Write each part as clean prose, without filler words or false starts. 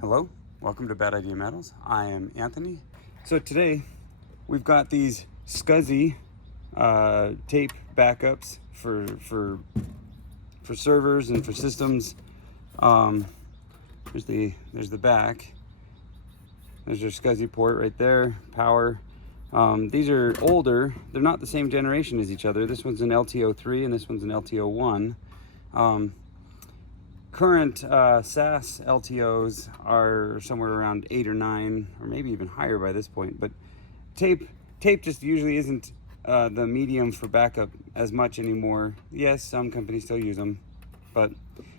Hello, welcome to Bad Idea Metals. I am Anthony. So today we've got these SCSI tape backups for servers and for systems. There's the back. There's your SCSI port right there. Power. These are older. They're not the same generation as each other. This one's an LTO 3 and this one's an LTO 1. Current SAS LTOs are somewhere around 8 or 9, or maybe even higher by this point. But tape just usually isn't the medium for backup as much anymore. Yes, some companies still use them, but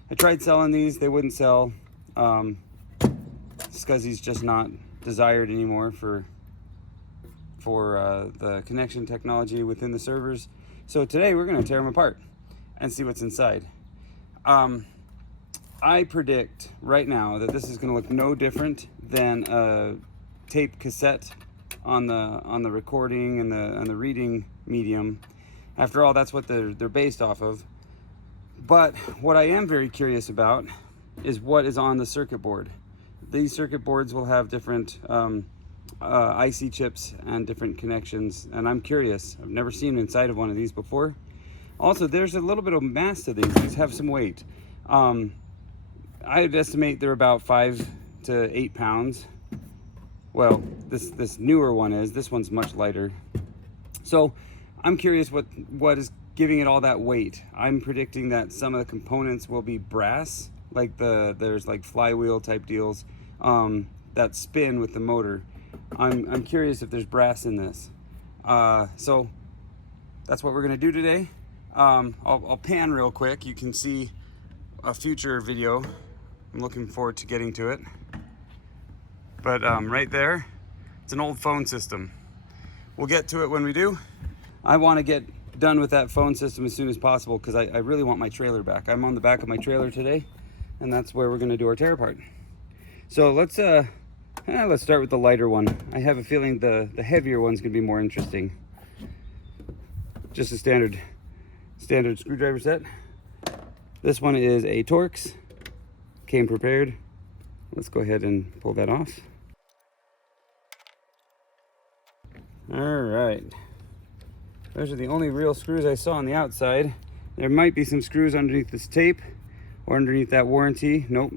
I tried selling these. They wouldn't sell. SCSI's just not desired anymore for the connection technology within the servers. So today we're going to tear them apart and see what's inside. I predict right now that this is going to look no different than a tape cassette on the recording and the reading medium. After all, that's what they're based off of. But what I am very curious about is what is on the circuit board. These circuit boards will have different IC chips and different connections, and I'm curious. I've never seen inside of one of these before. Also, there's a little bit of mass to these. These have some weight. I'd estimate they're about 5 to 8 pounds. Well, this newer one is. This one's much lighter. So I'm curious what is giving it all that weight. I'm predicting that some of the components will be brass, like there's like flywheel type deals that spin with the motor. I'm curious if there's brass in this. So that's what we're gonna do today. I'll pan real quick. You can see a future video. I'm looking forward to getting to it. But right there, it's an old phone system. We'll get to it when we do. I want to get done with that phone system as soon as possible because I really want my trailer back. I'm on the back of my trailer today, and that's where we're going to do our tear apart. So let's start with the lighter one. I have a feeling the heavier one's going to be more interesting. Just a standard screwdriver set. This one is a Torx. Came prepared. Let's go ahead and pull that off. All right. Those are the only real screws I saw on the outside. There might be some screws underneath this tape or underneath that warranty. Nope.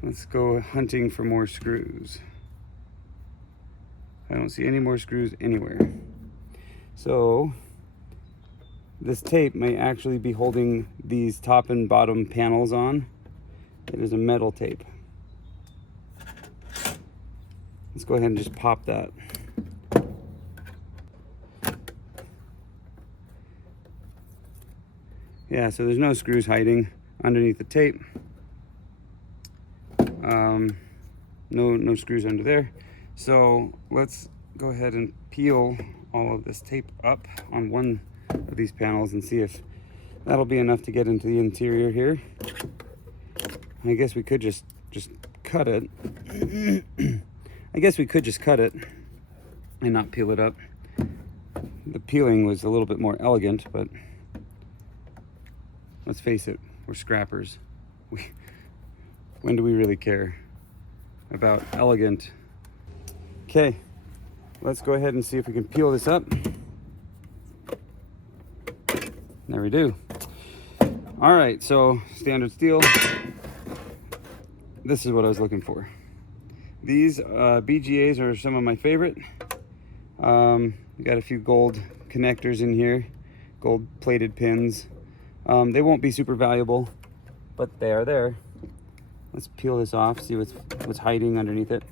Let's go hunting for more screws. I don't see any more screws anywhere. So this tape may actually be holding these top and bottom panels on. It is a metal tape. Let's go ahead and just pop that. Yeah, so there's no screws hiding underneath the tape. No screws under there. So let's go ahead and peel all of this tape up on one of these panels and see if that'll be enough to get into the interior here. I guess we could just cut it. I guess we could just cut it and not peel it up. The peeling was a little bit more elegant, but let's face it, we're scrappers. When do we really care about elegant? Okay, let's go ahead and see if we can peel this up. There we do. All right, so standard steel. This is what I was looking for. These BGAs are some of my favorite. We got a few gold connectors in here, gold plated pins. They won't be super valuable, but they are there. Let's peel this off, see what's hiding underneath it.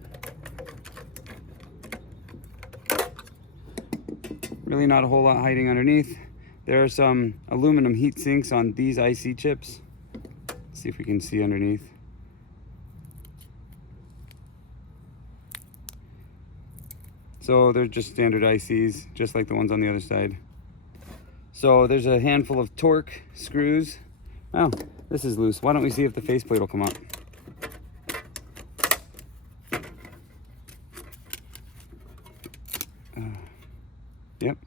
Really not a whole lot hiding underneath. There are some aluminum heat sinks on these IC chips. Let's see if we can see underneath. So they're just standard ICs, just like the ones on the other side. So there's a handful of Torx screws. Oh, this is loose. Why don't we see if the faceplate will come up? Yep.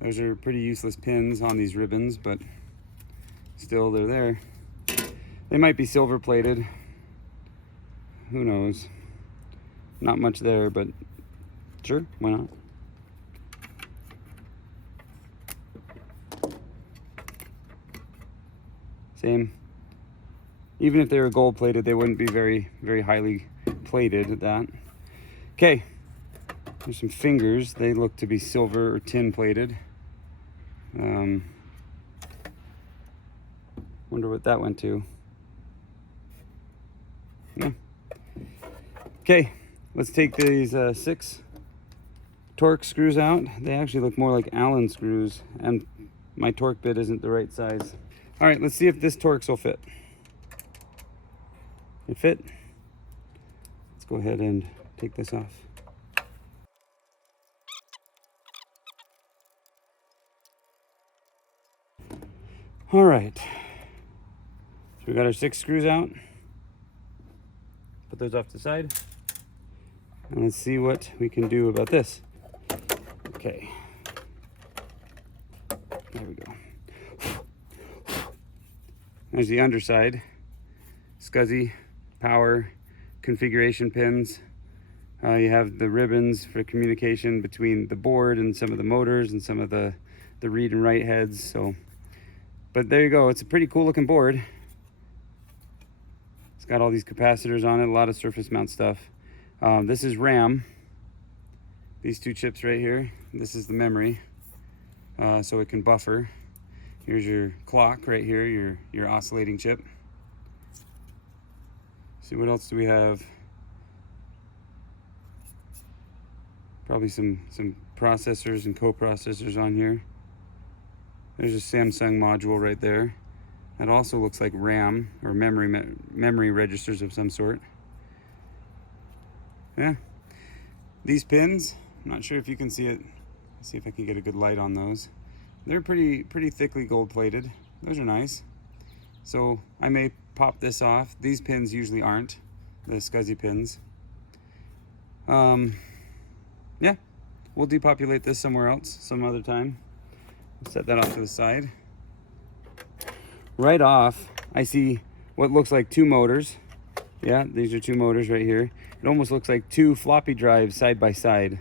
Those are pretty useless pins on these ribbons, but still they're there. They might be silver plated. Who knows? Not much there, but sure, why not? Same. Even if they were gold plated, they wouldn't be very, very highly plated at that. Okay, there's some fingers. They look to be silver or tin plated. Wonder what that went to. Yeah. Okay, let's take these 6 torque screws out. They actually look more like Allen screws, and my torque bit isn't the right size. All right, let's see if this Torx will fit. It fit. Let's go ahead and take this off. All right, so we got our 6 screws out. Put those off to the side. And let's see what we can do about this. Okay. There we go. There's the underside. SCSI, power, configuration pins. You have the ribbons for communication between the board and some of the motors and some of the read and write heads. So, but there you go. It's a pretty cool looking board. It's got all these capacitors on it, a lot of surface mount stuff. This is RAM. These 2 chips right here. This is the memory, so it can buffer. Here's your clock right here, your oscillating chip. See, what else do we have? Probably some processors and co-processors on here. There's a Samsung module right there. That also looks like RAM or memory registers of some sort. Yeah. These pins, I'm not sure if you can see it. Let's see if I can get a good light on those. They're pretty thickly gold plated. Those are nice. So I may pop this off. These pins usually aren't, the SCSI pins. Yeah, we'll depopulate this somewhere else some other time. Set that off to the side. Right off, I see what looks like 2 motors. Yeah, these are 2 motors right here. It almost looks like 2 floppy drives side by side.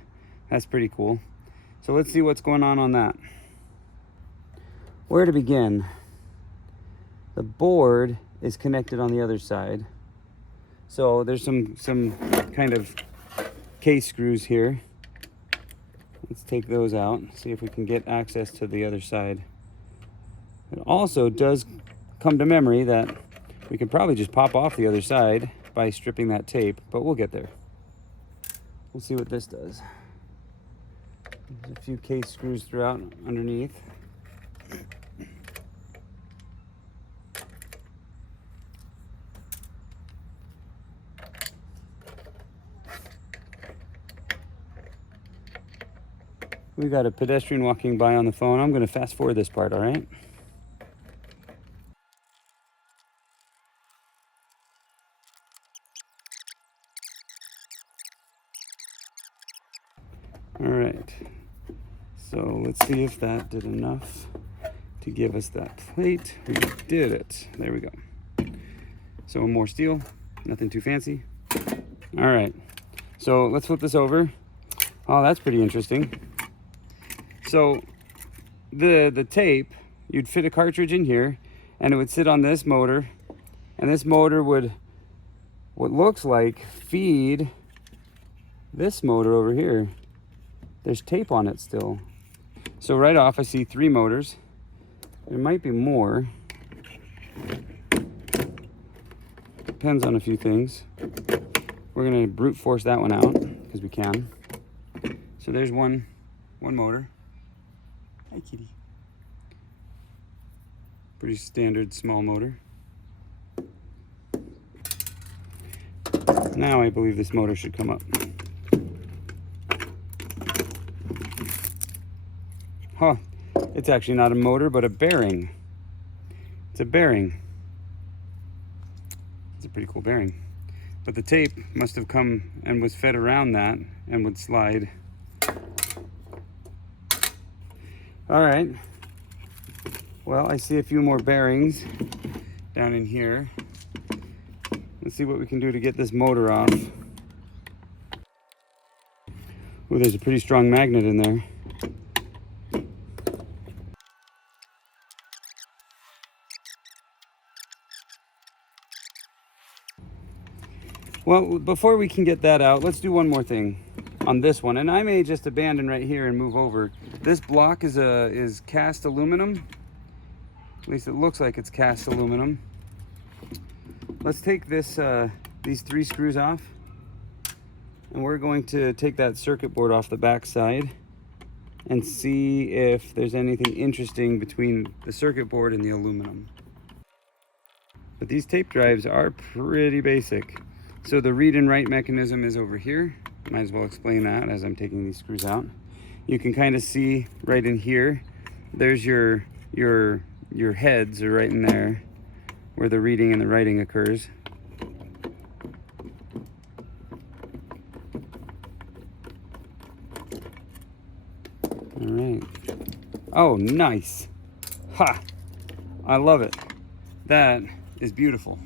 That's pretty cool. So let's see what's going on that. Where to begin? The board is connected on the other side. So there's some kind of case screws here. Let's take those out, see if we can get access to the other side. It also does come to memory that we could probably just pop off the other side by stripping that tape, but we'll get there. We'll see what this does. There's a few case screws throughout underneath. We got a pedestrian walking by on the phone. I'm going to fast forward this part, all right? All right, so let's see if that did enough to give us that plate. We did it. There we go. So more steel, nothing too fancy. All right, so let's flip this over. Oh, that's pretty interesting. So the tape, you'd fit a cartridge in here and it would sit on this motor, and this motor would, what looks like, feed this motor over here. There's tape on it still. So right off I see 3 motors. There might be more. Depends on a few things. We're gonna brute force that one out because we can. So there's one motor. Hi, kitty. Pretty standard small motor. Now I believe this motor should come up. Huh, it's actually not a motor, but a bearing. It's a bearing. It's a pretty cool bearing. But the tape must have come and was fed around that and would slide. All right. Well, I see a few more bearings down in here. Let's see what we can do to get this motor off. Oh, there's a pretty strong magnet in there. Well, before we can get that out, let's do one more thing on this one. And I may just abandon right here and move over. This block is cast aluminum. At least it looks like it's cast aluminum. Let's take this these 3 screws off. And we're going to take that circuit board off the back side and see if there's anything interesting between the circuit board and the aluminum. But these tape drives are pretty basic. So the read and write mechanism is over here. Might as well explain that as I'm taking these screws out. You can kind of see right in here, there's your heads are right in there where the reading and the writing occurs. All right. Oh, nice. Ha! I love it. That is beautiful.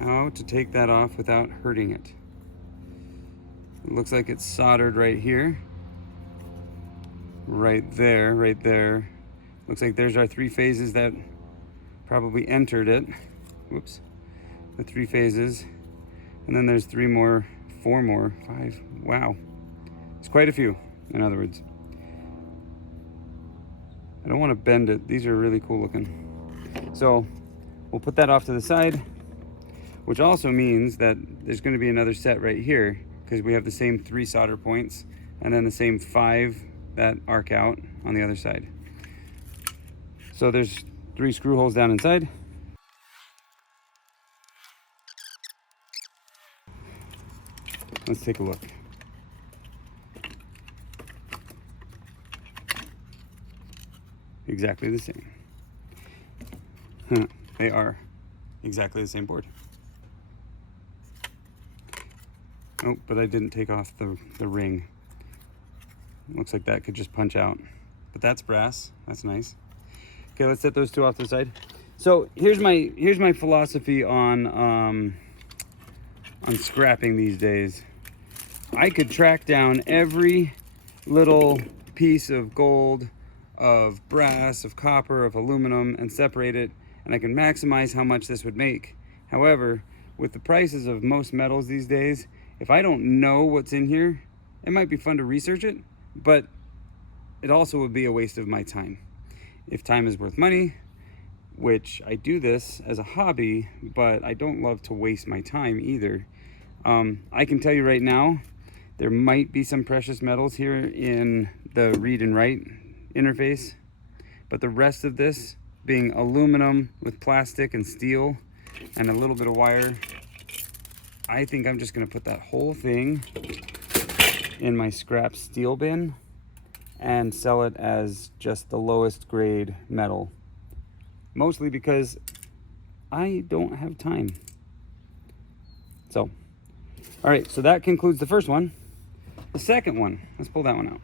How to take that off without hurting it. It looks like it's soldered right here. Right there, right there. Looks like there's our 3 phases that probably entered it. Whoops. The 3 phases. And then there's 3 more, 4 more, 5. Wow. It's quite a few, in other words. I don't want to bend it. These are really cool looking. So we'll put that off to the side, which also means that there's going to be another set right here because we have the same 3 solder points and then the same 5 that arc out on the other side. So there's 3 screw holes down inside. Let's take a look. Exactly the same. They are exactly the same board. Oh, but I didn't take off the ring. Looks like that could just punch out. But that's brass. That's nice. Okay, let's set those 2 off to the side. So here's my philosophy on scrapping these days. I could track down every little piece of gold, of brass, of copper, of aluminum, and separate it, and I can maximize how much this would make. However, with the prices of most metals these days, if I don't know what's in here, it might be fun to research it, but it also would be a waste of my time. If time is worth money, which I do this as a hobby, but I don't love to waste my time either. I can tell you right now, there might be some precious metals here in the read and write interface, but the rest of this being aluminum with plastic and steel and a little bit of wire, I think I'm just going to put that whole thing in my scrap steel bin and sell it as just the lowest grade metal, mostly because I don't have time. So all right, so that concludes the first one. The second one, let's pull that one out.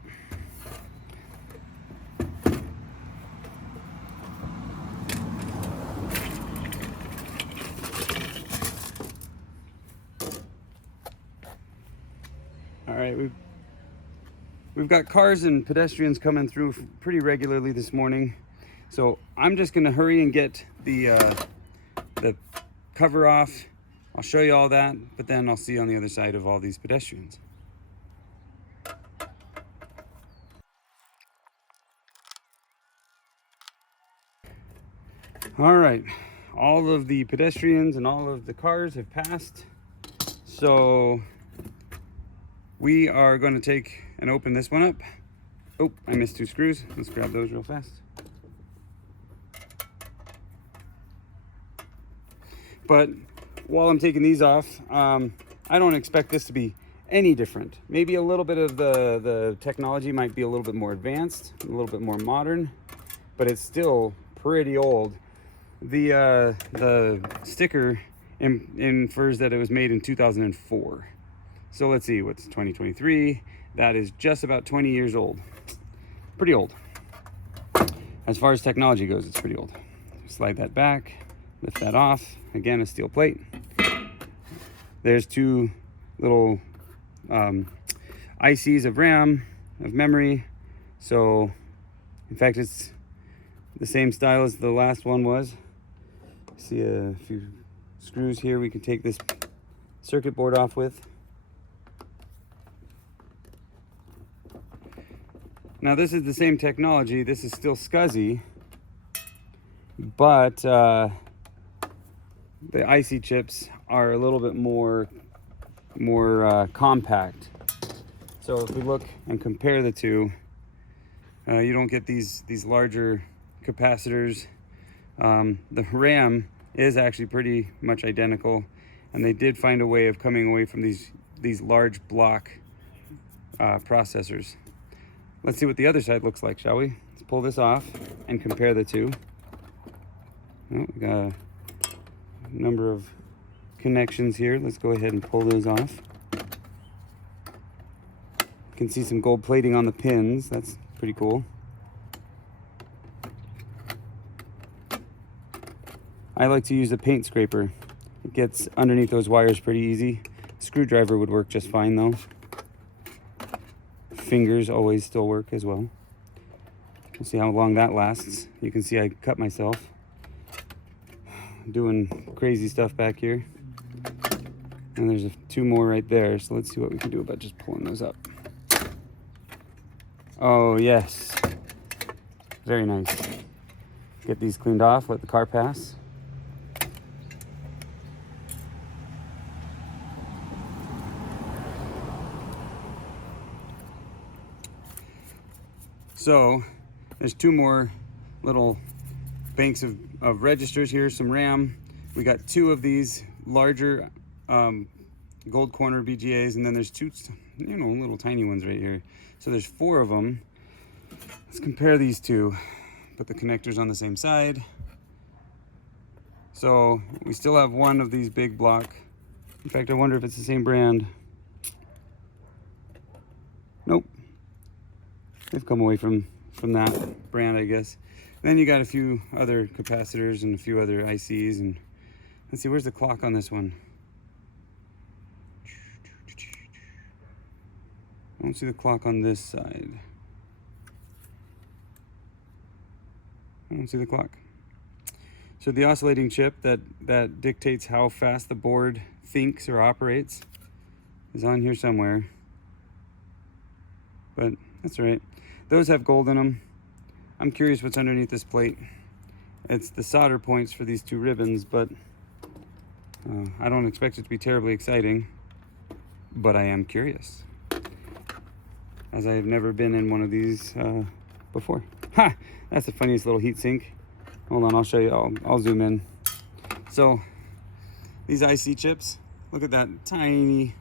All right, we've got cars and pedestrians coming through pretty regularly this morning, so I'm just gonna hurry and get the cover off. I'll show you all that, but then I'll see you on the other side of all these pedestrians. All right, all of the pedestrians and all of the cars have passed, so we are going to take and open this one up. Oh, I missed 2 screws. Let's grab those real fast. But while I'm taking these off, I don't expect this to be any different. Maybe a little bit of the technology might be a little bit more advanced, a little bit more modern, but it's still pretty old. The sticker infers that it was made in 2004. So let's see, what's 2023? That is just about 20 years old. Pretty old. As far as technology goes, it's pretty old. Slide that back. Lift that off. Again, a steel plate. There's two little ICs of RAM, of memory. So, in fact, it's the same style as the last one was. See a few screws here we can take this circuit board off with. Now this is the same technology. This is still SCSI, but the IC chips are a little bit more compact. So if we look and compare the two, you don't get these larger capacitors. The RAM is actually pretty much identical, and they did find a way of coming away from these large block processors. Let's see what the other side looks like, shall we? Let's pull this off and compare the two. Oh, we got a number of connections here. Let's go ahead and pull those off. You can see some gold plating on the pins. That's pretty cool. I like to use a paint scraper. It gets underneath those wires pretty easy. Screwdriver would work just fine though. Fingers always still work as well. We'll see how long that lasts. You can see I cut myself doing crazy stuff back here. And there's two more right there, so let's see what we can do about just pulling those up. Oh yes, very nice. Get these cleaned off, let the car pass. So there's two more little banks of registers here, some RAM. We got two of these larger gold corner BGAs, and then there's two, little tiny ones right here. So there's four of them. Let's compare these two. Put the connectors on the same side. So we still have one of these big block. In fact, I wonder if it's the same brand. Nope. They've come away from that brand, I guess. Then you got a few other capacitors and a few other ICs, and let's see, where's the clock on this one? I don't see the clock on this side. I don't see the clock. So the oscillating chip that dictates how fast the board thinks or operates is on here somewhere. But that's all right. Those have gold in them. I'm curious what's underneath this plate. It's the solder points for these two ribbons, but I don't expect it to be terribly exciting, but I am curious, as I have never been in one of these before. Ha! That's the funniest little heat sink. Hold on, I'll show you. I'll zoom in. So these IC chips, look at that tiny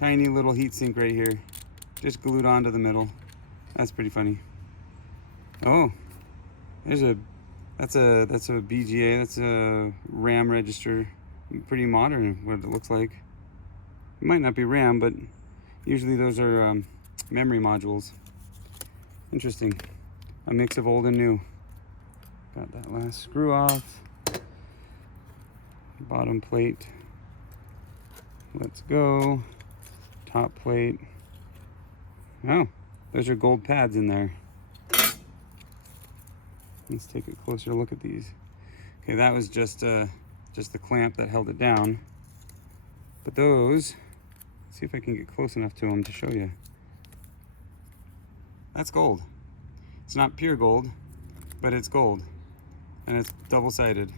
little heat sink right here, just glued onto the middle. That's pretty funny. Oh, that's a BGA. That's a RAM register. Pretty modern, what it looks like. It might not be RAM, but usually those are memory modules. Interesting. A mix of old and new. Got that last screw off. Bottom plate. Let's go. Top plate. Oh, those are gold pads in there. Let's take a closer look at these. Okay, that was just the clamp that held it down. But those, let's see if I can get close enough to them to show you. That's gold. It's not pure gold, but it's gold. And it's double-sided.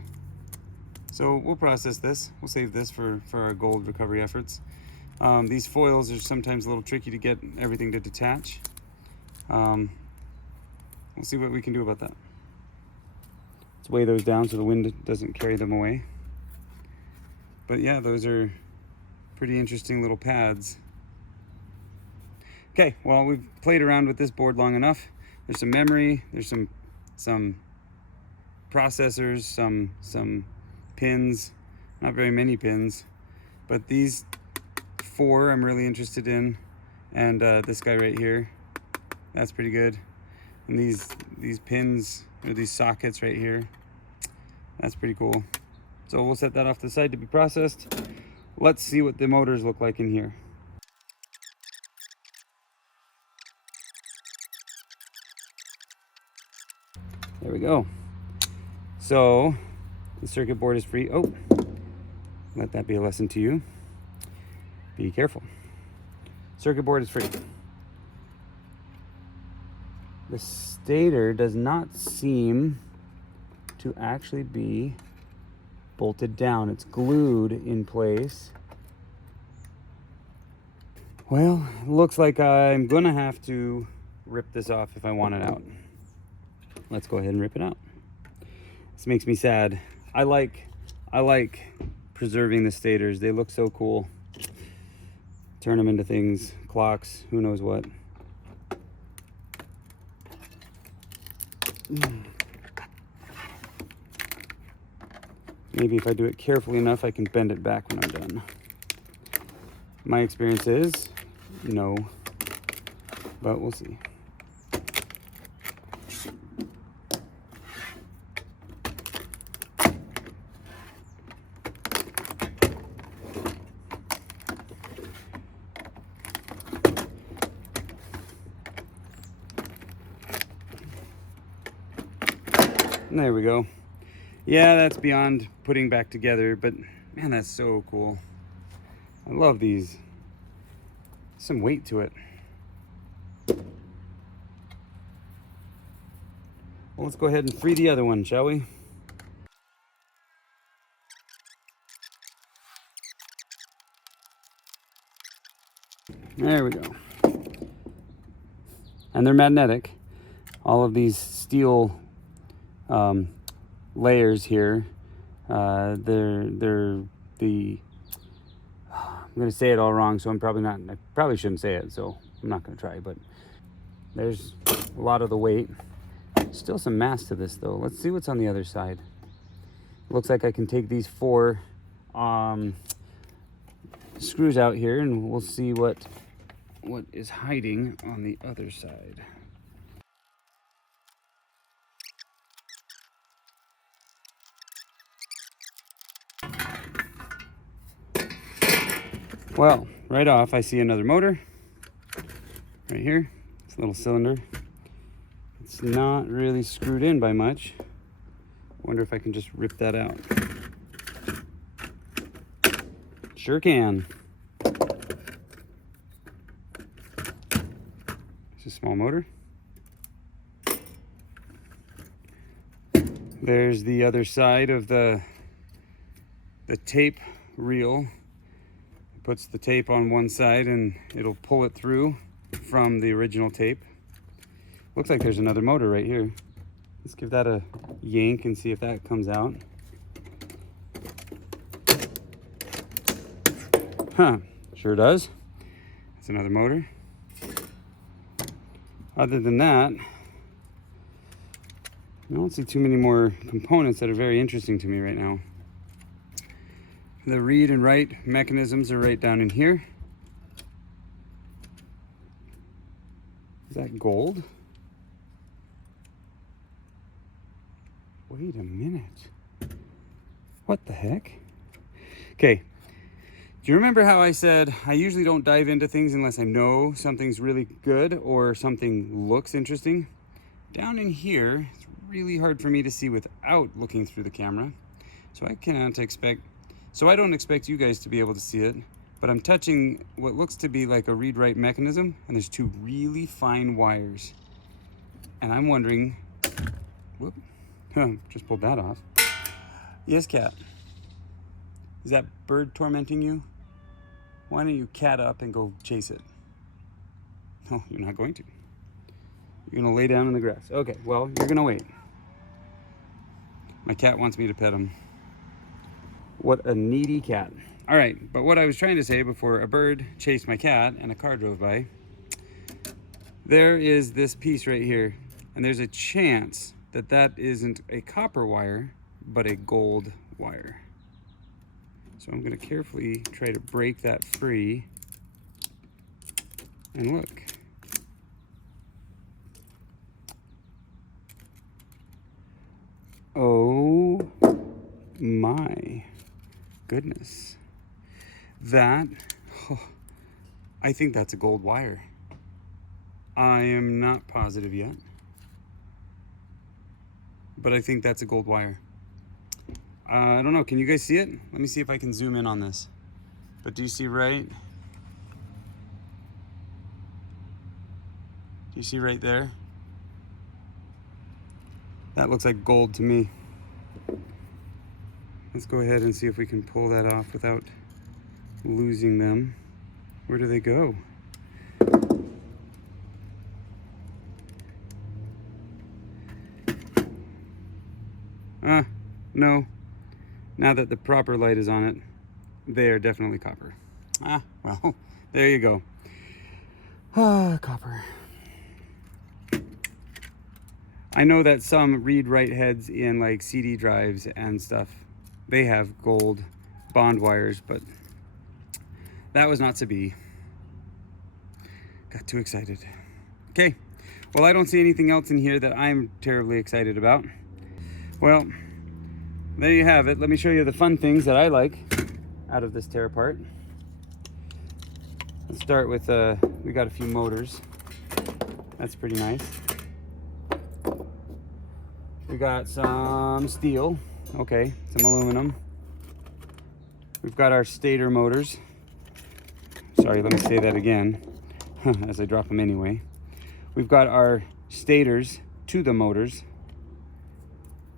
So we'll process this. We'll save this for our gold recovery efforts. These foils are sometimes a little tricky to get everything to detach. We'll see what we can do about that. Let's weigh those down so the wind doesn't carry them away. But yeah, those are pretty interesting little pads. Okay, well, we've played around with this board long enough. There's some memory, there's some processors, some pins, not very many pins, but these four I'm really interested in, and this guy right here, that's pretty good. And these pins, or these sockets right here, that's pretty cool. So we'll set that off to the side to be processed. Let's see what the motors look like in here. There we go. So the circuit board is free. Oh, let that be a lesson to you. Be careful. Circuit board is free. The stator does not seem to actually be bolted down. It's glued in place. Well, it looks like I'm gonna have to rip this off if I want it out. Let's go ahead and rip it out. This makes me sad. I like preserving the stators. They look so cool. Turn them into things, clocks, who knows what. Maybe if I do it carefully enough, I can bend it back when I'm done. My experience is no, but we'll see. There we go. Yeah, that's beyond putting back together, but man, that's so cool. I love these. Some weight to it. Well, let's go ahead and free the other one, shall we? There we go. And they're magnetic. All of these steel layers here, they're the, I'm going to say it all wrong, so I probably shouldn't say it, so I'm not going to try, but there's a lot of the weight. Still some mass to this though. Let's see what's on the other side. Looks like I can take these 4 screws out here and we'll see what is hiding on the other side. Well, right off I see another motor right here. It's a little cylinder. It's not really screwed in by much. Wonder if I can just rip that out. Sure can. It's a small motor. There's the other side of the tape reel. It puts the tape on one side and it'll pull it through from the original tape. Looks like there's another motor right here. Let's give that a yank and see if that comes out. Huh, sure does. That's another motor. Other than that, I don't see too many more components that are very interesting to me right now. The read and write mechanisms are right down in here. Is that gold? Wait a minute. What the heck? Okay. Do you remember how I said I usually don't dive into things unless I know something's really good or something looks interesting? Down in here, it's really hard for me to see without looking through the camera. So I don't expect you guys to be able to see it, but I'm touching what looks to be like a read-write mechanism, and there's 2 really fine wires. And I'm wondering, whoop, just pulled that off. Yes, cat. Is that bird tormenting you? Why don't you cat up and go chase it? No, you're not going to. You're gonna lay down in the grass. Okay, well, you're gonna wait. My cat wants me to pet him. What a needy cat. All right, but what I was trying to say before a bird chased my cat and a car drove by, there is this piece right here, and there's a chance that that isn't a copper wire, but a gold wire. So I'm gonna carefully try to break that free, and look. Oh my. goodness. That, oh, I think that's a gold wire. I am not positive yet, but I think that's a gold wire. I don't know, can you guys see it? Let me see if I can zoom in on this. But do you see right? Do you see right there? That looks like gold to me. Let's go ahead and see if we can pull that off without losing them. Where do they go? No. Now that the proper light is on it, they are definitely copper. Well, there you go. Copper. I know that some read-write heads in like CD drives and stuff, they have gold bond wires, but that was not to be. Got too excited. Okay, well, I don't see anything else in here that I'm terribly excited about. Well, there you have it. Let me show you the fun things that I like out of this tear apart. Let's start with, we got a few motors. That's pretty nice. We got some steel, okay, some aluminum. We've got our stator motors. Sorry, let me say that again, as I drop them anyway. We've got our stators to the motors.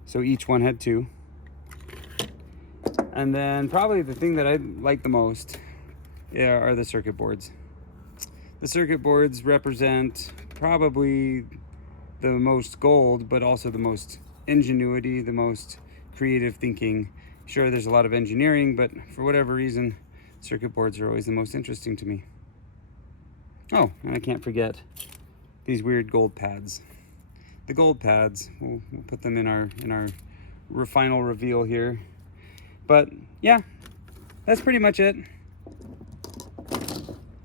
So each one had two. And then probably the thing that I like the most are the circuit boards. The circuit boards represent probably the most gold, but also the most ingenuity, the most creative thinking. Sure, there's a lot of engineering, but for whatever reason, circuit boards are always the most interesting to me. Oh, and I can't forget these weird gold pads. The gold pads, we'll put them in our final reveal here. But yeah, that's pretty much it.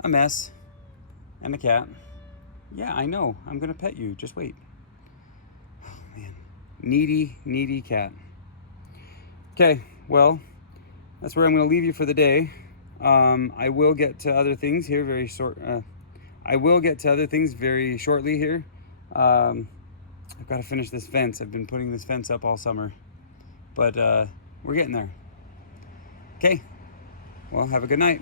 A mess and a cat. Yeah, I know, I'm gonna pet you, just wait. Oh man, needy cat. Okay, well, that's where I'm gonna leave you for the day. I will get to other things here very shortly here. I've got to finish this fence. I've been putting this fence up all summer, but we're getting there. Okay, well, have a good night.